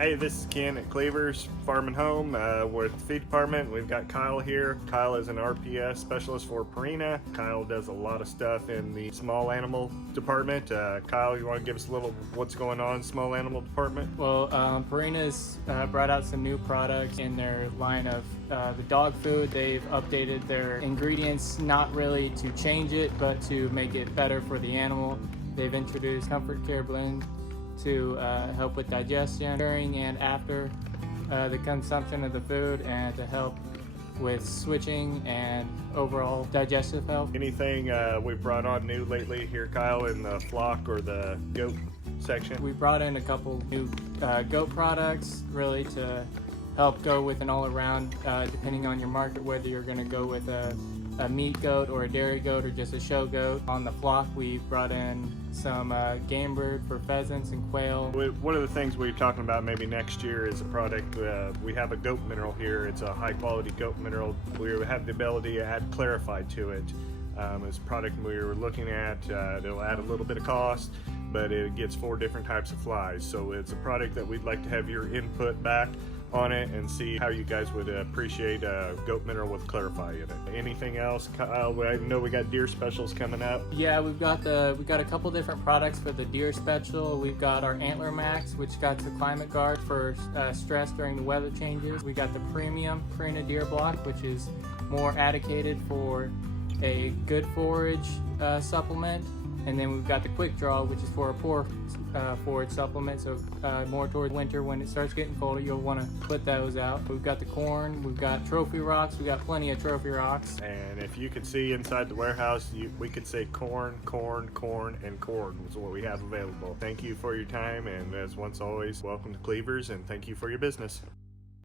Hey, this is Ken at Cleaver's Farm and Home. We're at the feed department. We've got Kyle here. Kyle is an RPS specialist for Purina. Kyle does a lot of stuff in the small animal department. Kyle, you want to give us a little what's going on in small animal department? Well, Purina's brought out some new products in their line of the dog food. They've updated their ingredients, not really to change it, but to make it better for the animal. They've introduced Comfort Care Blend to help with digestion during and after the consumption of the food, and to help with switching and overall digestive health. Anything we've brought on new lately here, Kyle, in the flock or the goat section? We brought in a couple new goat products, really to help go with an all-around, depending on your market, whether you're going to go with a meat goat or a dairy goat or just a show goat. On the flock, we brought in some game bird for pheasants and quail. One of the things we're talking about maybe next year is a product. We have a goat mineral here. It's a high quality goat mineral. We have the ability to add Clarify to it. It's a product we were looking at. It'll add a little bit of cost, but it gets 4 different types of flies. So it's a product that we'd like to have your input back on it and see how you guys would appreciate goat mineral with Clarify in it. Anything else, Kyle? I know we got deer specials coming up. Yeah, we've got a couple different products for the deer special. We've got our Antler Max, which got the climate guard for stress during the weather changes. We got the premium Purina Deer Block, which is more advocated for a good forage supplement. And then we've got the Quick Draw, which is for a poor forage supplement, so more towards winter when it starts getting colder, you'll want to put those out. We've got the corn, we've got trophy rocks, we've got plenty of trophy rocks. And if you could see inside the warehouse, we could say corn, corn, corn, and corn is what we have available. Thank you for your time, and as once always, welcome to Cleaver's, and thank you for your business.